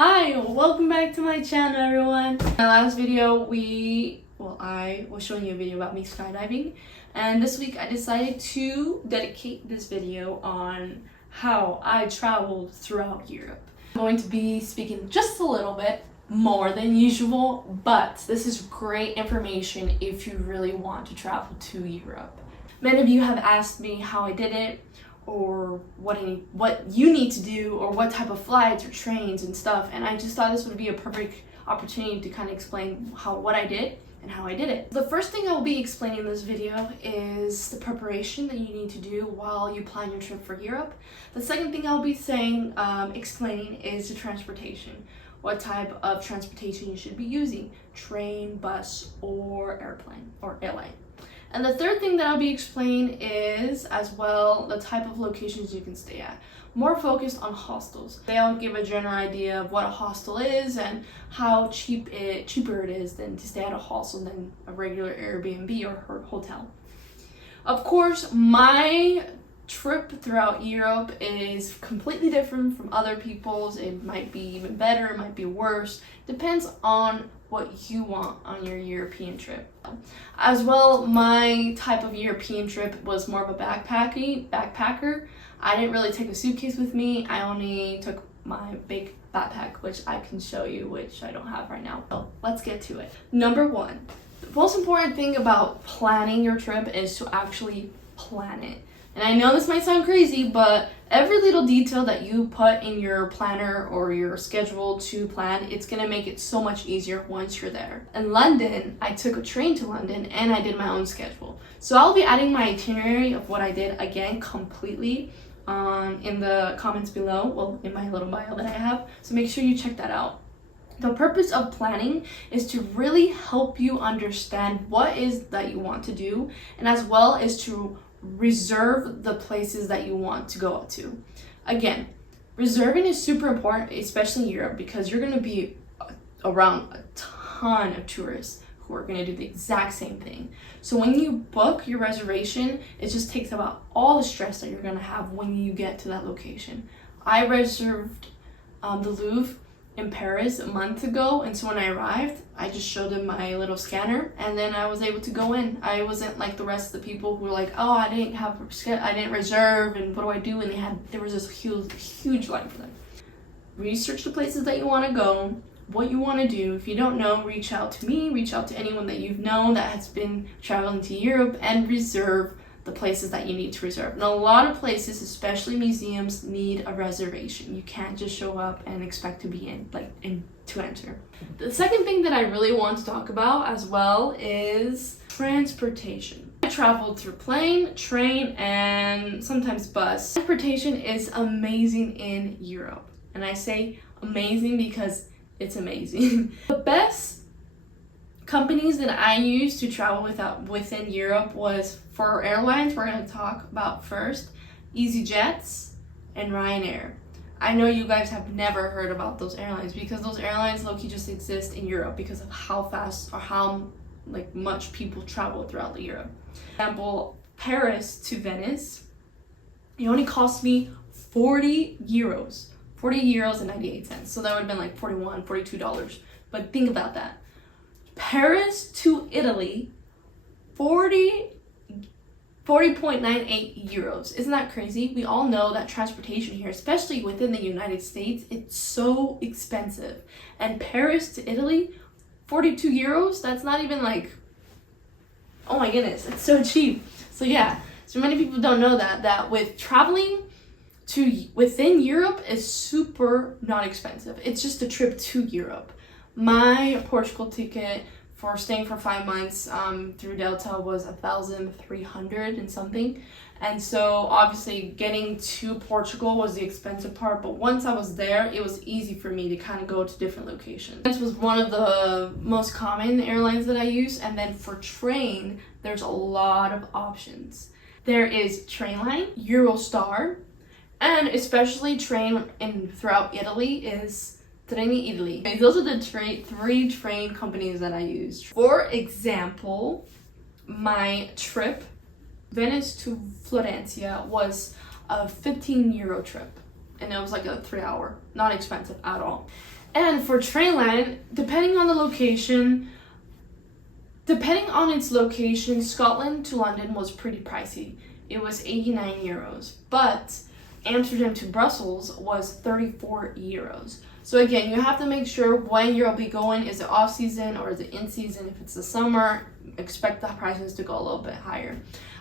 Hi, welcome back to my channel, everyone. In my last video, I was showing you a video about me skydiving, and this week I decided to dedicate this video on how I traveled throughout Europe. I'm going to be speaking just a little bit more than usual, but this is great information if you really want to travel to Europe. Many of you have asked me how I did it, or what you need to do, or what type of flights or trains and stuff, and I just thought this would be a perfect opportunity to kind of explain what I did and how I did it. The first thing I will be explaining in this video is the preparation that you need to do while you plan your trip for Europe. The second thing I'll be explaining is the transportation. What type of transportation you should be using: train, bus, or airplane or airline. And the third thing that I'll be explaining is as well the type of locations you can stay at. More focused on hostels. They'll give a general idea of what a hostel is and how cheaper it is than to stay at a hostel than a regular Airbnb or hotel. Of course, my trip throughout Europe is completely different from other people's. It might be even better, it might be worse. Depends on what you want on your European trip. As well, my type of European trip was more of a backpacker. I didn't really take a suitcase with me. I only took my big backpack, which I can show you, which I don't have right now. So let's get to it. Number one, the most important thing about planning your trip is to actually plan it. And I know this might sound crazy, but every little detail that you put in your planner or your schedule to plan, it's gonna make it so much easier once you're there. In London, I took a train to London and I did my own schedule. So I'll be adding my itinerary of what I did again completely in the comments below, well, in my little bio that I have. So make sure you check that out. The purpose of planning is to really help you understand what is that you want to do, and as well as to reserve the places that you want to go to. Again, reserving is super important, especially in Europe, because you're going to be around a ton of tourists who are going to do the exact same thing. So when you book your reservation, it just takes about all the stress that you're going to have when you get to that location. I reserved the Louvre in Paris a month ago, and so when I arrived, I just showed them my little scanner and then I was able to go in. I wasn't like the rest of the people who were like, oh, I didn't reserve, and what do I do? And there was this huge line for them. Research the places that you want to go, what you want to do. If you don't know, reach out to me, reach out to anyone that you've known that has been traveling to Europe, and reserve the places that you need to reserve. And a lot of places, especially museums, need a reservation. You can't just show up and expect to be to enter. The second thing that I really want to talk about as well is transportation. I traveled through plane, train, and sometimes bus. Transportation is amazing in Europe, and I say amazing because it's amazing. The best companies that I used to travel within Europe was, for airlines, we're going to talk about first EasyJet and Ryanair. I know you guys have never heard about those airlines because those airlines low-key just exist in Europe because of how fast or how much people travel throughout the Europe. For example, Paris to Venice, it only cost me 40 euros and 98 cents. So that would have been like $42. But think about that. Paris to Italy, 40.98 euros. Isn't that crazy? We all know that transportation here, especially within the United States, it's so expensive. And Paris to Italy, 42 euros, that's not even oh my goodness, it's so cheap. So yeah, so many people don't know that with traveling to within Europe is super not expensive. It's just a trip to Europe. My Portugal ticket for staying for 5 months through Delta was 1,300 and something. And so obviously getting to Portugal was the expensive part, but once I was there, it was easy for me to kind of go to different locations. This was one of the most common airlines that I use. And then for train, there's a lot of options. There is Trainline, Eurostar, and especially throughout Italy is Treni Italy. Okay, those are the three train companies that I used. For example, my trip, Venice to Florencia, was a 15 euro trip. And it was like a 3 hour, not expensive at all. And for Trainline, depending on its location, Scotland to London was pretty pricey. It was 89 euros, but Amsterdam to Brussels was 34 euros. So again, you have to make sure when you'll be going, is it off season or is it in season? If it's the summer, expect the prices to go a little bit higher.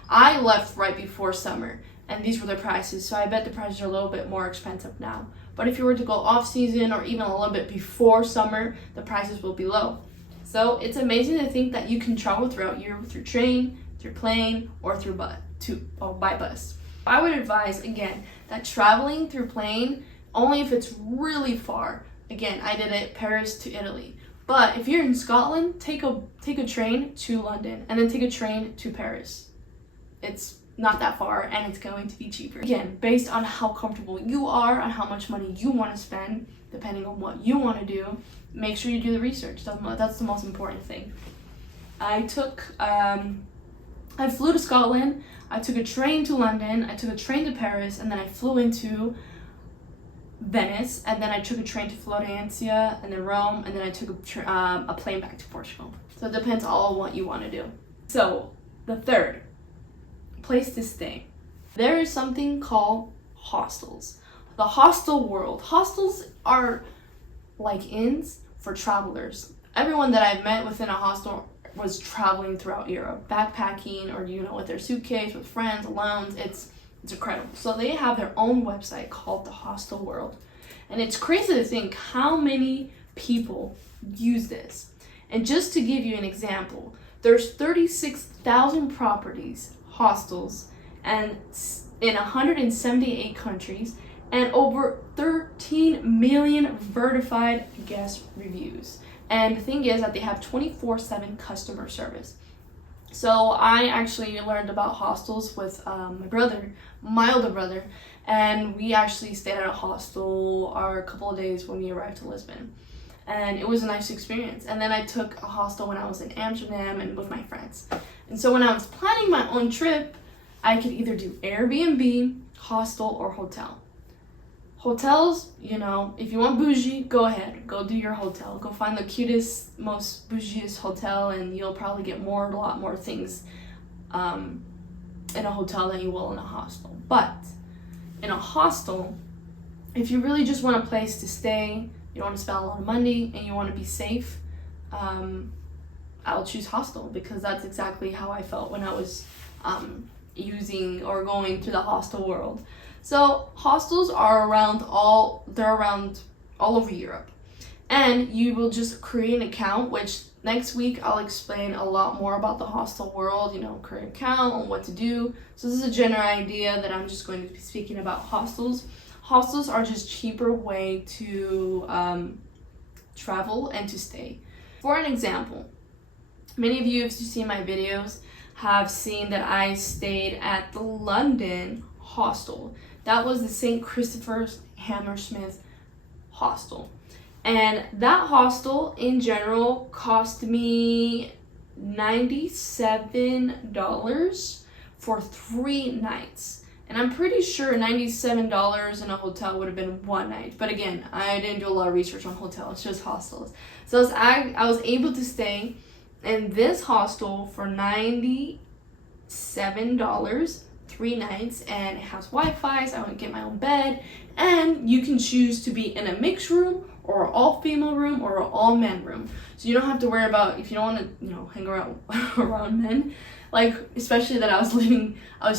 I left right before summer and these were the prices, so I bet the prices are a little bit more expensive now. But if you were to go off season or even a little bit before summer, the prices will be low. So it's amazing to think that you can travel throughout Europe through train, through plane, or by bus. I would advise, again, that traveling through plane, only if it's really far. Again, I did it Paris to Italy. But if you're in Scotland, take a train to London and then take a train to Paris. It's not that far and it's going to be cheaper. Again, based on how comfortable you are and how much money you want to spend, depending on what you want to do, make sure you do the research. That's the most important thing. I flew to Scotland, I took a train to London, I took a train to Paris, and then I flew into Venice, and then I took a train to Florencia, and then Rome, and then I took a plane back to Portugal. So it depends all on what you want to do. So the third place to stay. There is something called hostels. The hostel world. Hostels are like inns for travelers. Everyone that I've met within a hostel was traveling throughout Europe, backpacking, or with their suitcase, with friends, alone. It's incredible. So they have their own website called the Hostel World. And it's crazy to think how many people use this. And just to give you an example, there's 36,000 properties, hostels, and in 178 countries, and over 13 million verified guest reviews. And the thing is that they have 24/7 customer service. So I actually learned about hostels with my older brother, and we actually stayed at a hostel a couple of days when we arrived to Lisbon. And it was a nice experience. And then I took a hostel when I was in Amsterdam and with my friends. And so when I was planning my own trip, I could either do Airbnb, hostel, or hotel. Hotels, if you want bougie, go ahead. Go do your hotel. Go find the cutest, most bougiest hotel, and you'll probably get a lot more things in a hotel than you will in a hostel. But in a hostel, if you really just want a place to stay, you don't want to spend a lot of money, and you want to be safe, I'll choose hostel, because that's exactly how I felt when I was using or going through the hostel world. So hostels are around all over Europe. And you will just create an account, which next week I'll explain a lot more about the hostel world, create an account and what to do. So this is a general idea that I'm just going to be speaking about hostels. Hostels are just cheaper way to travel and to stay. For an example, many of you, if you've seen my videos, have seen that I stayed at the London hostel. That was the St. Christopher's Hammersmith hostel. And that hostel in general cost me $97 for 3 nights. And I'm pretty sure $97 in a hotel would have been 1 night. But again, I didn't do a lot of research on hotels, just hostels. So I was able to stay in this hostel for $97, 3 nights, and it has Wi-Fi, so I would get my own bed. And you can choose to be in a mixed room, or an all-female room, or an all-men room. So you don't have to worry about, if you don't want to, hang around around men. Like, especially that I was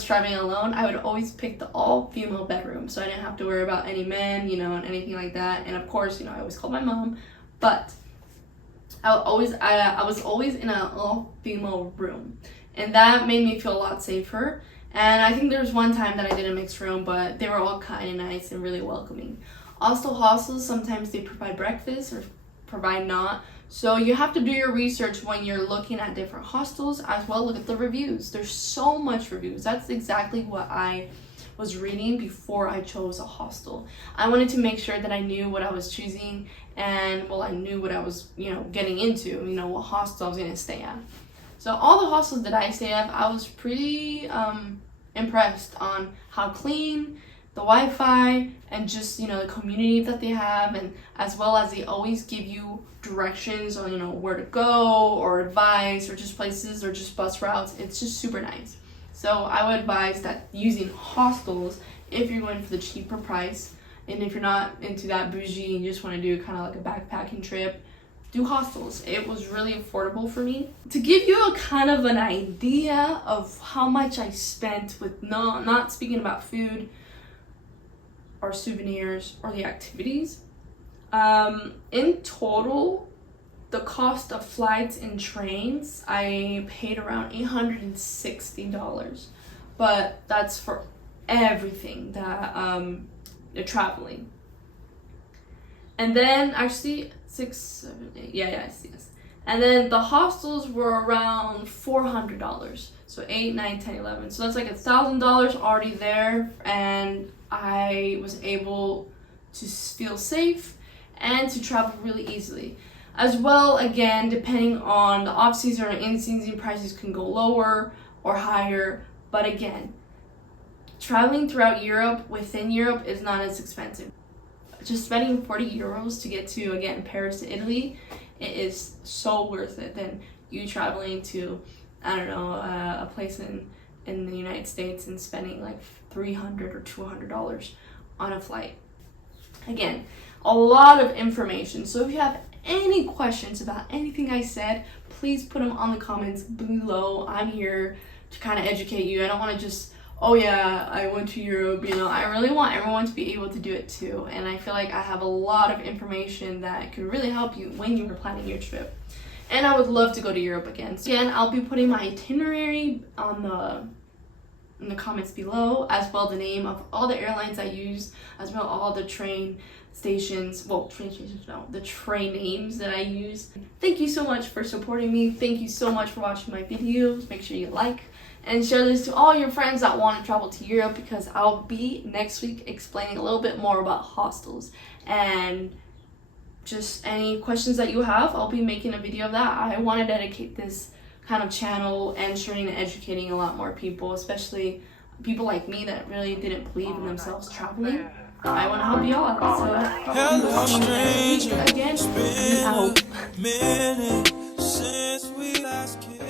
traveling alone, I would always pick the all-female bedroom, so I didn't have to worry about any men, and anything like that. And of course, I always called my mom, but I was always in an all-female room, and that made me feel a lot safer. And I think there was one time that I did a mixed room, but they were all kind and nice and really welcoming. Also, hostels, sometimes they provide breakfast or provide not. So you have to do your research when you're looking at different hostels, as well. Look at the reviews. There's so much reviews. That's exactly what I was reading before I chose a hostel. I wanted to make sure that I knew what I was choosing, and I knew what I was, getting into, what hostel I was going to stay at. So all the hostels that I stayed at, I was pretty impressed on how clean the Wi-Fi and just, you know, the community that they have, and as well as they always give you directions on, you know, where to go or advice or just places or just bus routes. It's just super nice. So I would advise that using hostels if you're going for the cheaper price, and if you're not into that bougie and you just want to do kind of like a backpacking trip, do hostels. It was really affordable for me. To give you a kind of an idea of how much I spent with not speaking about food or souvenirs or the activities, in total, the cost of flights and trains, I paid around $860, but that's for everything that the traveling. And then actually 6, 7, 8, yeah, I see this. And then the hostels were around $400. So 8, 9, 10, 11. So that's like $1,000 already there, and I was able to feel safe and to travel really easily. As well, again, depending on the off-season or in-season, prices can go lower or higher. But again, traveling throughout Europe, within Europe, is not as expensive. Just spending 40 euros to get to, again, Paris to Italy, it is so worth it than you traveling to, I don't know, a place in the United States and spending like $300 or $200 on a flight. Again, a lot of information. So if you have any questions about anything I said, please put them on the comments below. I'm here to kind of educate you. I don't want to just, oh yeah, I went to Europe, you know. I really want everyone to be able to do it too. And I feel like I have a lot of information that could really help you when you are planning your trip. And I would love to go to Europe again. So again, I'll be putting my itinerary in the comments below, as well the name of all the airlines I use, as well all the train stations, the train names that I use. Thank you so much for supporting me. Thank you so much for watching my videos. Make sure you like and share this to all your friends that want to travel to Europe, because I'll be next week explaining a little bit more about hostels, and just any questions that you have, I'll be making a video of that. I want to dedicate this kind of channel ensuring and educating a lot more people, especially people like me that really didn't believe in themselves traveling. I want to help you all out. So Hello, stranger. again, out. Minute since we last kissed.